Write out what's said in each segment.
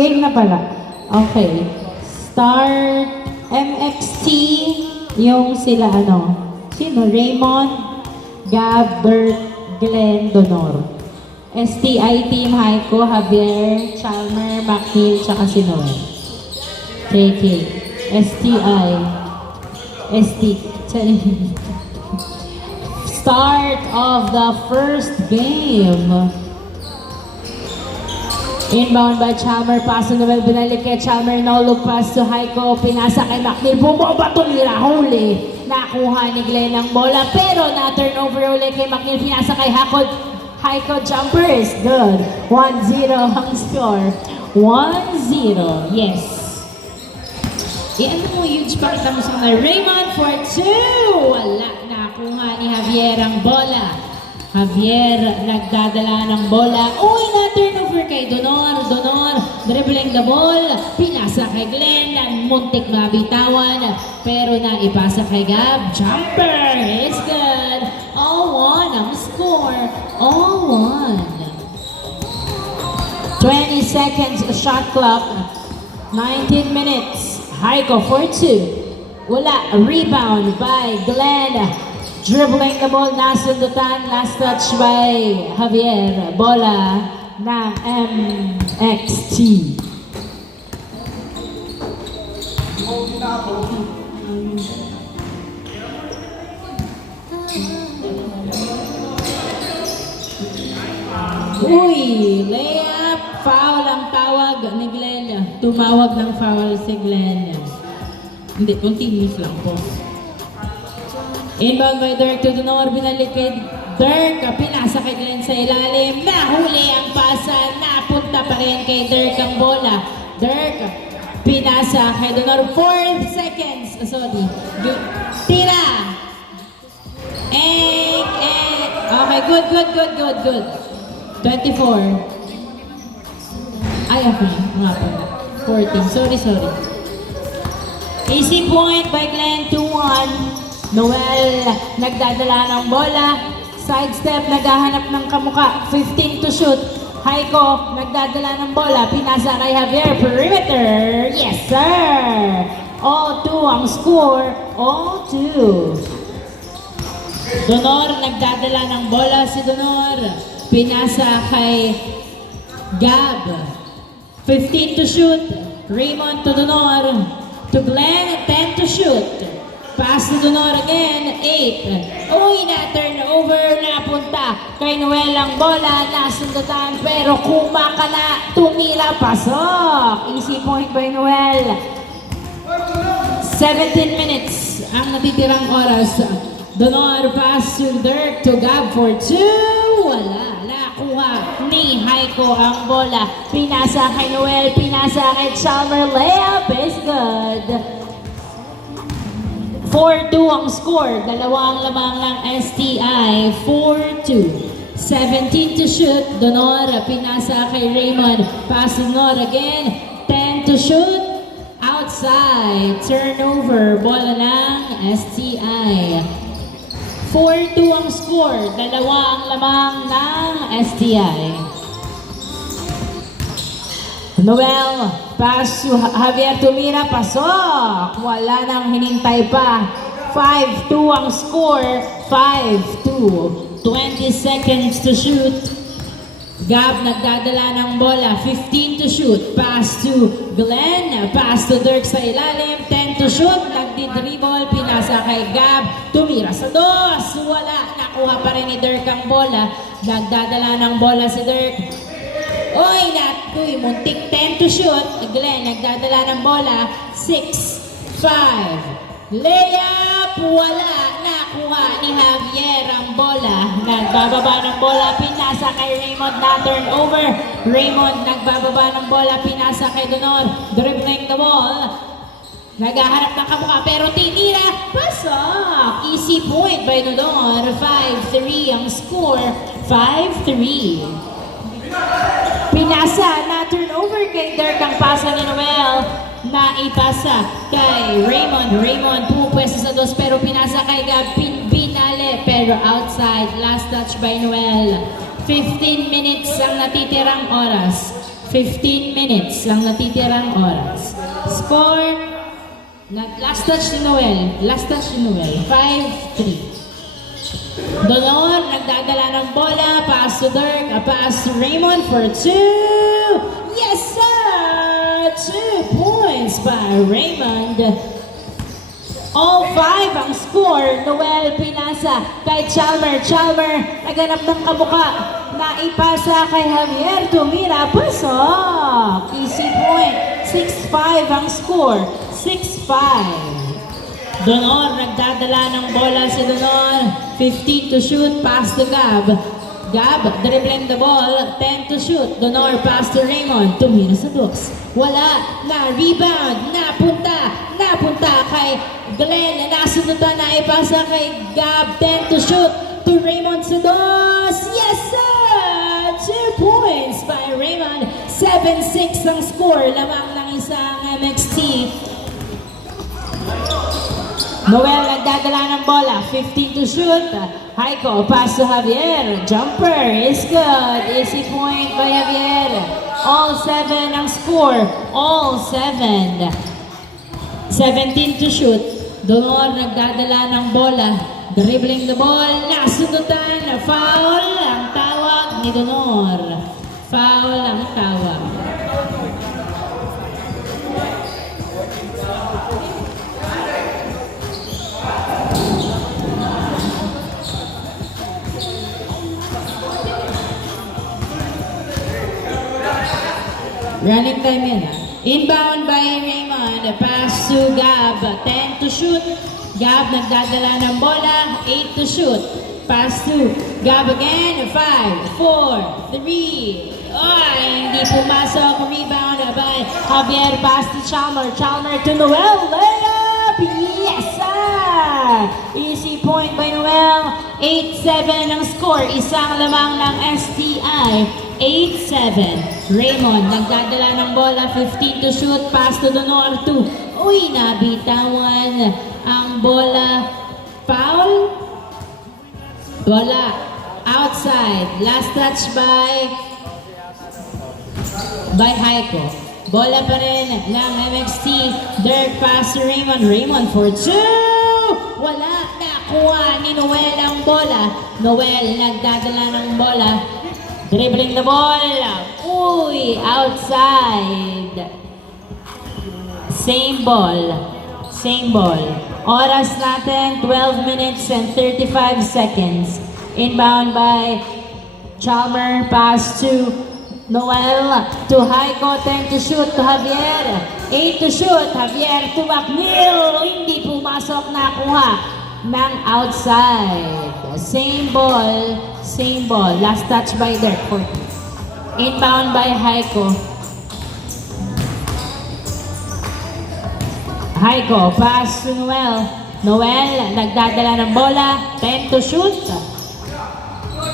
Game na pala. Okay. Start MXT. Yung sila ano? Sino? Raymond, Gab, Bert, Glenn, Donor. STI Team, Haiko, Javier, Chalmer, Macneil, tsaka si Noel. KK. STI. ST. Start of the first game. Inbound by Chalmer, pass to Noel, binalik kay Chalmer, no look pass to Haiko, pinasa kay Macneil, bumaba tumira, huli. Nakuha ni Glenn ang bola, pero na-turnover uli kay Macneil, pinasa kay Haiko, jumper is good. 1-0 ang score. 1-0, yes. Ano mo, huge pakita mo sa Raymond for 2. Wala, nakuha ni Javier ang bola. Javier nagdadala ng bola. Uy, na-turnover kay Donor. Donor, dribbling the ball. Pinasa kay Glenn. Muntik mabitawan. Pero naipasa kay Gab. Jumper. It's good. All 1 ang score. All 1. 20 seconds shot clock. 19 minutes. Haiko for 2. Wala. Rebound by Glenn. Dribbling the ball, nasundutan, last touch by Javier. Bola ng MXT. Uy, layup, foul ang tawag ni Glenn. Tumawag ng foul si Glenn. Hindi, continuous lang po. Inbound by Dirk to Donor, binalik kay Dirk, pinasa kay Glenn sa ilalim, nahuli ang pasa, napunta pa rin kay Dirk ang bola. Dirk, pinasa kay Donor, 4 seconds, sorry, tira! Okay, good. 24. Ay, okay, nga pala. 14, sorry. Easy point by Glenn, 2-1. Noel, nagdadala ng bola. Sidestep, naghahanap ng kamuka. 15 to shoot. Haiko, nagdadala ng bola. Pinasa kay Javier. Perimeter. Yes, sir. All 2 ang score. All 2. Donor, nagdadala ng bola si Donor. Pinasa kay Gab. 15 to shoot. Raymond to Donor. To Glenn, 10 to shoot. Pass to Donor again, 8. Uy, na-turnover, napunta kay Noel ang bola, nasundutan, pero kumakala, tumira, pasok. Easy point by Noel. 17 minutes ang natitirang oras. Donor, pass to Dirk, to Gab for 2. Wala, nakuha ni Haiko ang bola. Pinasa kay Noel, pinasa kay Chalmer, layup is good. 4-2 ang score. Dalawang lamang ng STI. 4-2. 17 to shoot. Donor, pinasa kay Raymond. Pass Donor again. 10 to shoot. Outside. Turnover. Bola ng STI. 4-2 ang score. Dalawang lamang ng STI. Noel, pass to Javier, tumira, pasok. Wala nang hinintay pa. 5-2 ang score. 5-2. 20 seconds to shoot. Gab nagdadala ng bola. 15 to shoot. Pass to Glenn. Pass to Dirk sa ilalim. 10 to shoot. Nagdi-dribble. Pinasa kay Gab. Tumira sa 2. Wala. Nakuha pa rin ni Dirk ang bola. Nagdadala ng bola si Dirk. Uy, muntik 10 to shoot. Glenn, nagdadala ng bola. 6, 5. Layup, wala. Nakuha ni Javier ang bola. Nagbababa ng bola, pinasa kay Raymond na turnover. Raymond, nagbababa ng bola, pinasa kay Donor. Dribbling the ball. Naghahanap ng kamuka, pero tinira. Pasok. Easy point by Donor. 5-3 ang score. 5-3. Pinasa, na-turnover kay Dirk ang pasa ni Noel. Naipasa kay Raymond. Raymond, pumupwesto sa 2 pero pinasa kay Gab. Binale pero outside. Last touch by Noel. 15 minutes ang natitirang oras. 15 minutes lang natitirang oras. Score, last touch ni Noel. 5-3. Donor, nagdadala ng bola. Pass to Dirk. A pass to Raymond for 2. Yes, sir! 2 points by Raymond. All 5 ang score. Noel pinasa kay Chalmer. Chalmer, naganap ng kabuka. Naipasa kay Javier Tumira. Pasok! Easy point. 6-5 ang score. 6-5. Donor, nagdadala ng bola si Donor. 15 to shoot, pass to Gab. Gab, dribbling the ball, 10 to shoot. Donor, pass to Raymond. Tumira sa box. Wala, na rebound, napunta kay Glenn. Nasunutan na ipasa kay Gab, 10 to shoot. To Raymond sa dos. Yes, sir! 2 points by Raymond. 7-6 ang score. Lamang ng isang MXT. Noel nagdadala ng bola, 15 to shoot. Haiko, pass to Javier. Jumper is good. Easy point by Javier. All 7 ang score. All 7. 17 to shoot. Donor nagdadala ng bola. Dribbling the ball. Nasunutan. Foul ang tawag ni Donor. Foul ang tawag. Running time yan. Inbound by Raymond. Pass to Gab. 10 to shoot. Gab nagdadala ng bola. 8 to shoot. Pass to Gab again. 5, 4, 3. Ay, hindi pumasok. Rebound by Javier. Pass to Chalmer. Chalmer to Noel. Layup! Yes, sir! Easy point by Noel. 8-7 ang score. Isang lamang ng STI. 8-7. Raymond, nagdadala ng bola, 15 to shoot, pass to Donor 2. Uy, nabitawan ang bola. Foul? Bola. Outside. Last touch by Haiko. Bola pa rin ng MXT. Dirk pass to Raymond. Raymond for 2. Wala. Nakuha ni Noel ang bola. Noel, nagdadala ng bola. Dribbling the ball. Uy, outside. Same ball. Same ball. Oras natin, 12 minutes and 35 seconds. Inbound by Chalmer. Pass to Noel. To Haiko. 10 to shoot to Javier. 8 to shoot. Javier to McNeil. Hindi pumasok, nakuha ng outside. Same ball. Same ball. Last touch by Dirk. Inbound by Haiko. Haiko, pass to Noel. Noel, nagdadala ng bola. 10 to shoot.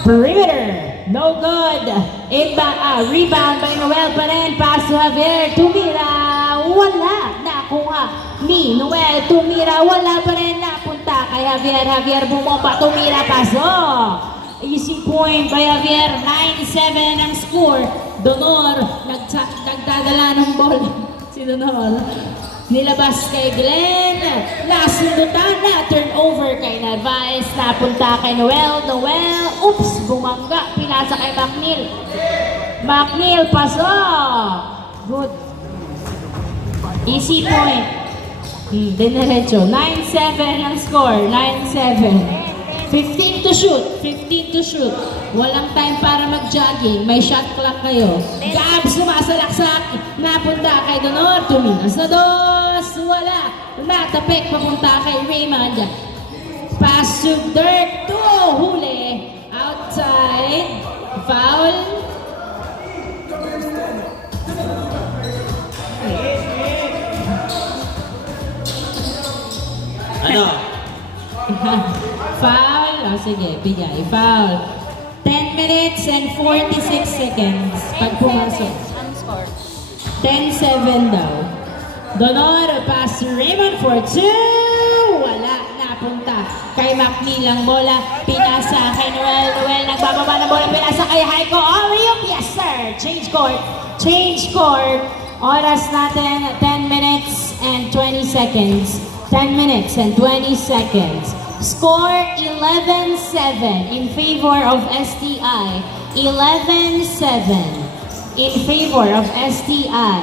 Perimeter. No good. Rebound by Noel pa rin. Pass to Javier. Tumira. Wala. Nakuha ni Noel. Tumira. Wala pa rin. Napunta kay Javier. Javier bumomba. Tumira. Pasok. Easy point by Javier. 9-7 ang score. Donor, nagdadala ng bola. Si Donor. Nilabas kay Glenn. Nasundutan na. Turnover kay Narvaez. Napunta kay Noel. Noel. Oops. Bumangga. Pinasa kay McNeil. McNeil, pasok. Good. Easy point. Dinerecho. 9-7 ang score. 9-7. 15 to shoot. 15 to shoot. Walang time para mag-jogging. May shot clock kayo. Gab, sumasalaksak. Napunta kay Donor. Tuminas na dos. Wala. Natapik papunta kay Raymond. Pass to Dirk. Huli. Outside. Foul. Ano? Foul. Oh, sige, bigay. Foul. 10 minutes and 46 seconds pag pumasok. 10-7 daw. Donor, pass to Raymond for 2. Wala. Napunta kay McNeil ang bola. Pinasa kay Noel. Noel nagbababa ng bola. Pinasa kay Haiko. Alley-oop. Yes, sir. Change court. Change court. Oras natin, 10 minutes and 20 seconds. 10 minutes and 20 seconds. Score 11-7 in favor of STI. 11-7 in favor of STI.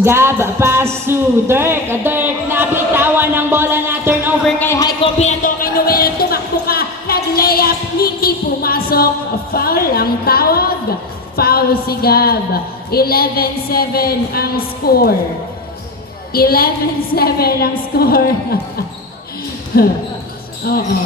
Gab, pass to Dirk. Dirk, nabitawan ng bola na turnover kay Haiko. Pinato kay Noel. Tumakbo ka. Nag-layup. Hindi pumasok. Foul ang tawag. Foul si Gab. 11-7 ang score. 11-7 ang score. Oo.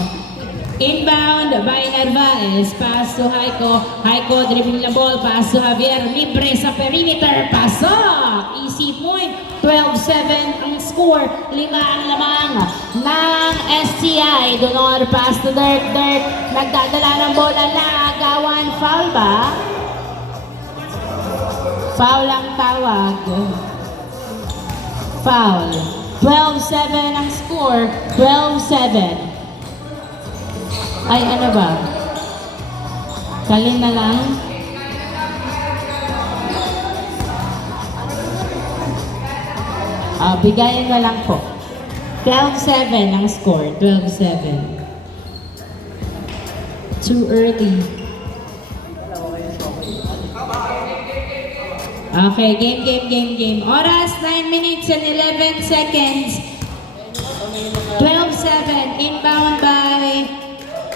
Inbound by Narvaez. Pass to Haiko. Haiko dribbling the ball. Pass to Javier. Libre sa perimeter. Pasok! Easy point. 12-7 ang score. 5 ang lamang ng STI. Donor pass to Dirk. Dirk nagdadala ng bola na agawan. Foul ba? Foul ang tawag. Foul. 12-7 ang score. 12-7. Ay, ano ba? Kalin na lang. Bigayin na lang po. 12-7 ang score. 12-7. Too early. Okay, game. Oras, 9 minutes and 11 seconds. 12-7. Inbound by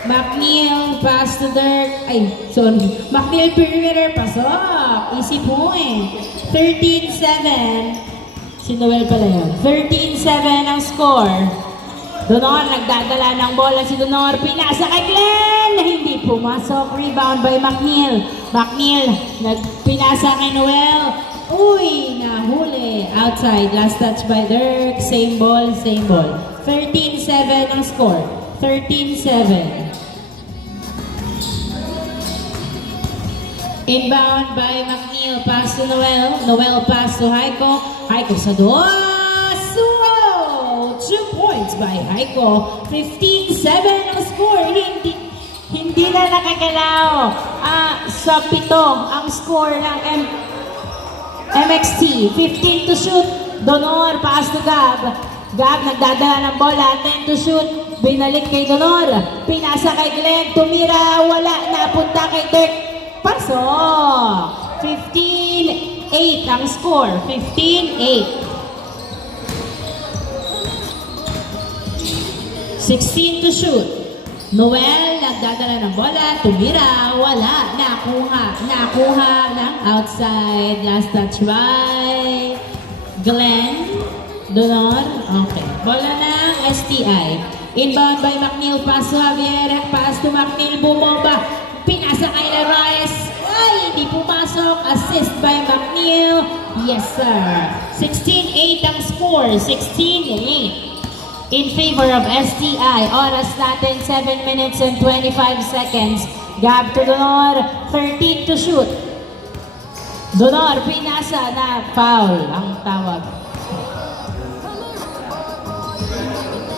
McNeil, pass to Dirk. Ay, sorry. McNeil perimeter, pasok. Easy point. 13-7. Si Noel pala yun. 13-7 ang score. Donor, nagdadala ng bola si Donor. Pinasa kay Glenn. Hindi pumasok. Rebound by McNeil. McNeil, nagpinasa kay Noel. Uy, nahuli. Outside. Last touch by Dirk. Same ball. 13-7 ang score. 13-7. Inbound by McNeil, pass to Noel. Noel pass to Haiko. Haiko sa dos. Wow! 2 points by Haiko. 15-7 ang score. Hindi na nakagalaw. Sa 7 ang score ng MXT. 15 to shoot. Donor, pass to Gab. Gab nagdadala ng bola. 10 to shoot. Binalik kay Donor. Pinasa kay Glenn. Tumira. Wala. Napunta kay Dirk. Pasok! 15-8 ang score. 15-8. 16 to shoot. Noel nagdadala ng bola. Tumira. Wala. Nakuha ng outside. Last touch by Glenn. Donor. Okay. Bola ng STI. Inbound by McNeil. Pass to Javier. Pass to McNeil. Bumomba. Pinasa kay Narvaez. Ay, hindi pumasok. Assist by McNeil. Yes, sir. 16-8 ang score. 16-8. In favor of STI. Oras natin, 7 minutes and 25 seconds. Gab to Donor. 13 to shoot. Donor, pinasa na foul ang tawag.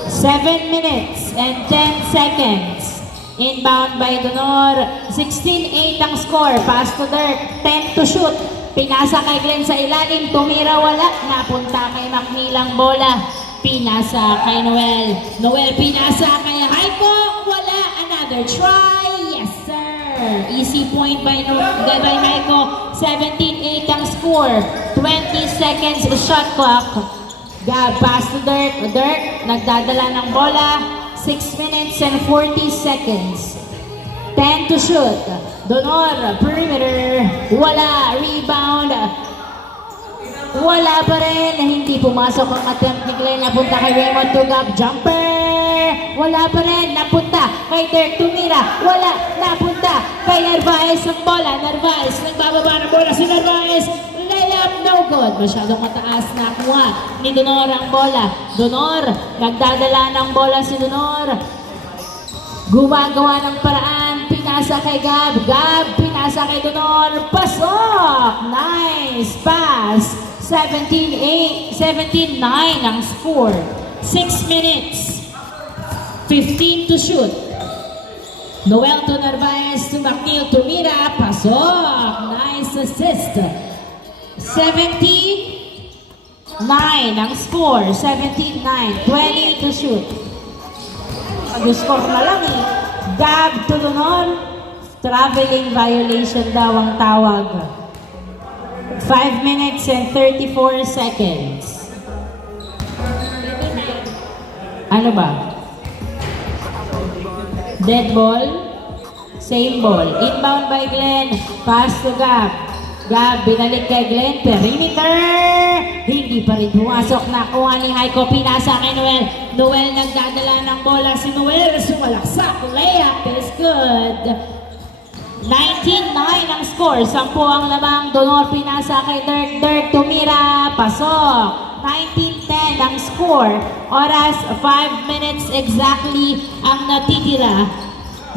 7 minutes and 10 seconds. Inbound by Donor. 16-8 ang score. Pass to Dirk. 10 to shoot. Pinasa kay Glenn sa ilalim. Tumira wala. Napunta kay McNeil ang bola. Pinasa kay Noel. Noel pinasa kay Haiko. Wala. Another try. Yes, sir. Easy point by Haiko. 17-8 ang score. 20 seconds shot clock. Gab, pass to Dirk. Dirk, nagdadala ng bola. 6 minutes and 40 seconds. 10 to shoot. Donor, perimeter. Wala. Rebound. Wala pa rin. Hindi pumasok ang attempt ni Glenn. Napunta kay Raymond Tugab. Jumper. Wala pa rin. Napunta kay Dirk. Tumira. Wala. Napunta kay Narvaez ang bola. Narvaez. Nagbababa ng bola si Narvaez. Layup, no good. Masyadong mataas na kuha ni Donor ang bola. Donor, nagdadala ng bola si Donor. Gumagawa ng paraan. Pinasa kay Gab. Gab, pinasa kay Donor. Pasok! Nice pass. 17-9 ang score. 6 minutes. 15 to shoot. Noel to Narvaez to McNeil to Mira. Pasok. Nice assist. 17-9 ang score. 17-9. 20 to shoot. Mag-score na lang eh. Gab to Donor. Traveling violation daw ang tawag. 5 minutes and 34 seconds. Ano ba? Dead ball. Same ball. Inbound by Glenn. Pass to Gab. Gab, binalik kay Glenn. Perimeter! Hindi pa rin pumasok. Nakuha ni Haiko. Pinasa kay Noel. Noel nagdadala ng bola. Si Noel sumalaksak. Layup is good. 19-9 ang score. 10 ang lamang. Donor pinasa kay Dirk. Dirk tumira. Pasok. 19-10 ang score. Oras 5 minutes exactly ang natitira.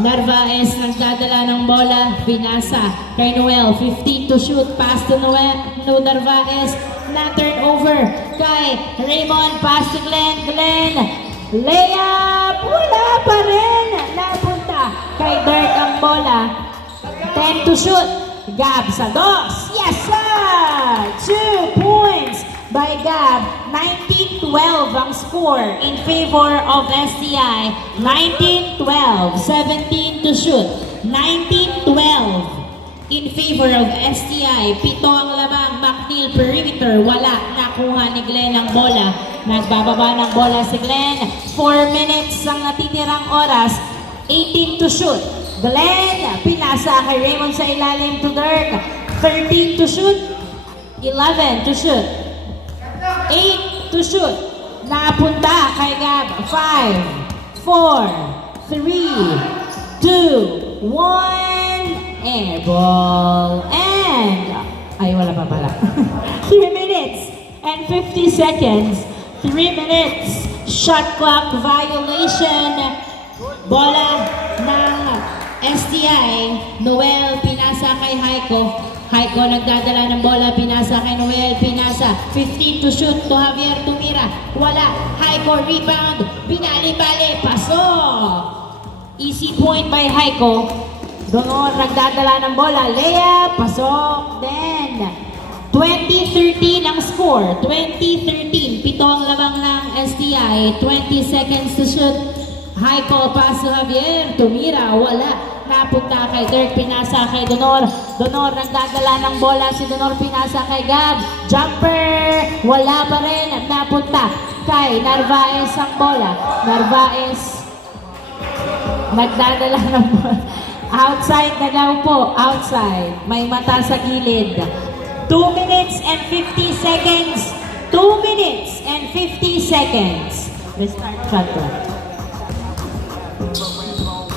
Narvaez nagdadala ng bola. Pinasa kay Noel. 15 to shoot. Pass to Noel. No Narvaez. Na turnover kay Raymond. Pass to Glenn. Glenn. Layup. Wala pa rin. Napunta kay Dirk ang bola. 10 to shoot. Gab sa dos. Yes, sir! 2 points by Gab. 19-12 ang score in favor of STI. 19-12. 17 to shoot. 19-12 in favor of STI. 7 ang lamang. McNeil perimeter. Wala. Nakuha ni Glenn ang bola. Nagbababa ng bola si Glenn. 4 minutes ang natitirang oras. 18 to shoot. Glenn, pinasa kay Raymond sa ilalim to Dirk. 13 to shoot. 11 to shoot. 8 to shoot. Napunta kay Gab. 5, 4, 3, 2, 1. Air ball. And, ay wala pa pala. 3 minutes and 50 seconds. 3 minutes. Shot clock violation. Bola ng STI. Noel pinasa kay Haiko. Haiko nagdadala ng bola. Pinasa kay Noel. Pinasa. 15 to shoot to Javier Tumira. Wala. Haiko rebound. Binali-bali. Pasok. Easy point by Haiko. Donor nagdadala ng bola. Layup. Pasok. Then 20-13 ang score. 20-13. 7 ang lamang ng STI. 20 seconds to shoot. Haiko, pass to Javier. Tumira, wala. Napunta kay Dirk, pinasa kay Donor. Donor nagdadala ng bola. Si Donor pinasa kay Gab. Jumper, wala pa rin. Napunta kay Narvaez ang bola. Narvaez nagdadala ng bola. Outside na daw po. Outside. May mata sa gilid. 2 minutes and 50 seconds. 2 minutes and 50 seconds. Restart shot clock.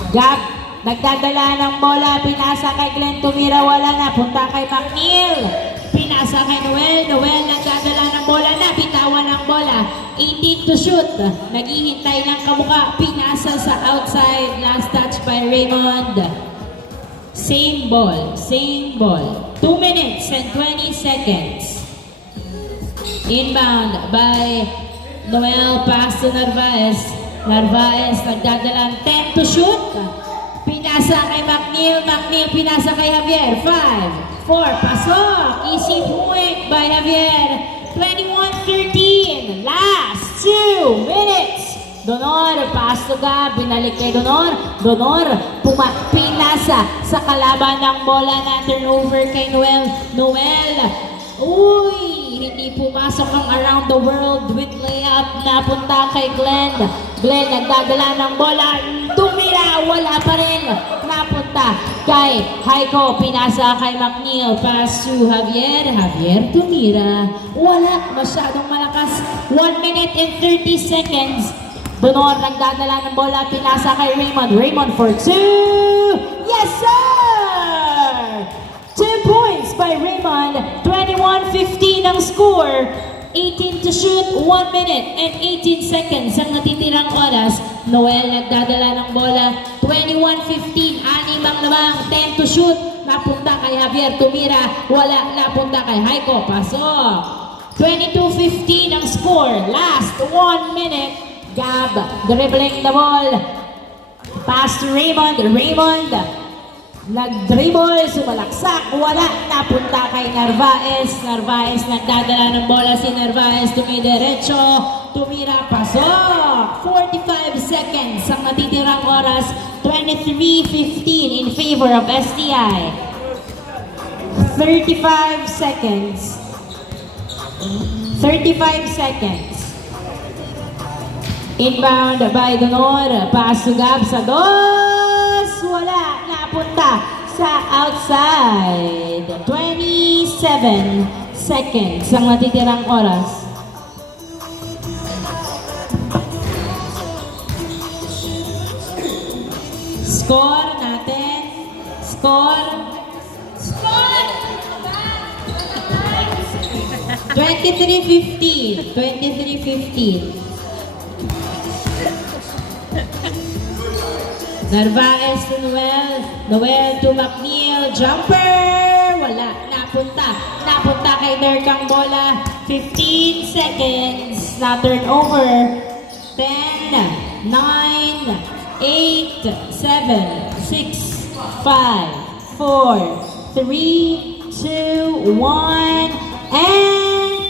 Gab, nagdadala ng bola, pinasa kay Glenn Tumira, wala na, punta kay McNeil. Pinasa kay Noel, Noel nagdadala ng bola, nabitawan ng bola. 18 to shoot, naghihintay ng kamuka, pinasa sa outside, last touch by Raymond. Same ball, same ball. 2 minutes and 20 seconds. Inbound by Noel, pass to Narvaez. Narvaez nagdadala 10 to shoot. Pinasa kay McNeil. McNeil pinasa kay Javier. 5, 4, pasok. Easy point by Javier. 21-13. Last 2 minutes. Donor, pass to Gab. Binalik kay Donor. Donor, pinasa sa kalaban ng bola na turnover kay Noel. Noel, uy, hindi pumasok ang around the world with layup. Napunta kay Glenn. Glenn nagdadala ng bola. Tumira, wala pa rin. Napunta kay Haiko. Pinasa kay McNeil. Pass to Javier. Javier tumira. Wala. Masyadong malakas. 1 minute and 30 seconds. Donor nagdadala ng bola. Pinasa kay Raymond. Raymond for 2. Yes, sir! 2 points by Raymond. 21-15 ang score. 18 to shoot, 1 minute and 18 seconds ang natitirang oras. Noel nagdadala ng bola. 21-15, 6 ang lamang. 10 to shoot, napunta kay Javier Tumira. Wala, napunta kay Haiko. Pasok. 22-15 ang score. Last 1 minute. Gab dribbling the ball. Pass to Raymond. Raymond, nag-dribble, sumalaksak, wala, napunta kay Narvaez. Narvaez nagdadala ng bola si Narvaez, tumidiretso, tumira, pasok. 45 seconds ang natitirang oras, 23:15 in favor of STI. 35 seconds. 35 seconds. Inbound by Donor, pass to Gab sa dos, wala, napunta sa outside. 27 seconds ang natitirang oras. Score natin. Score. Score! 23:15. 23:15. Narvaez to Noel. Noel to McNeil. Jumper! Wala. Napunta. Napunta kay Dirk ang bola. 15 seconds. Na turnover. 10, 9, 8, 7, 6, 5, 4, 3, 2, 1, and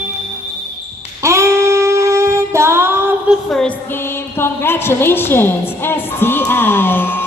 end of the first game. Congratulations, STI.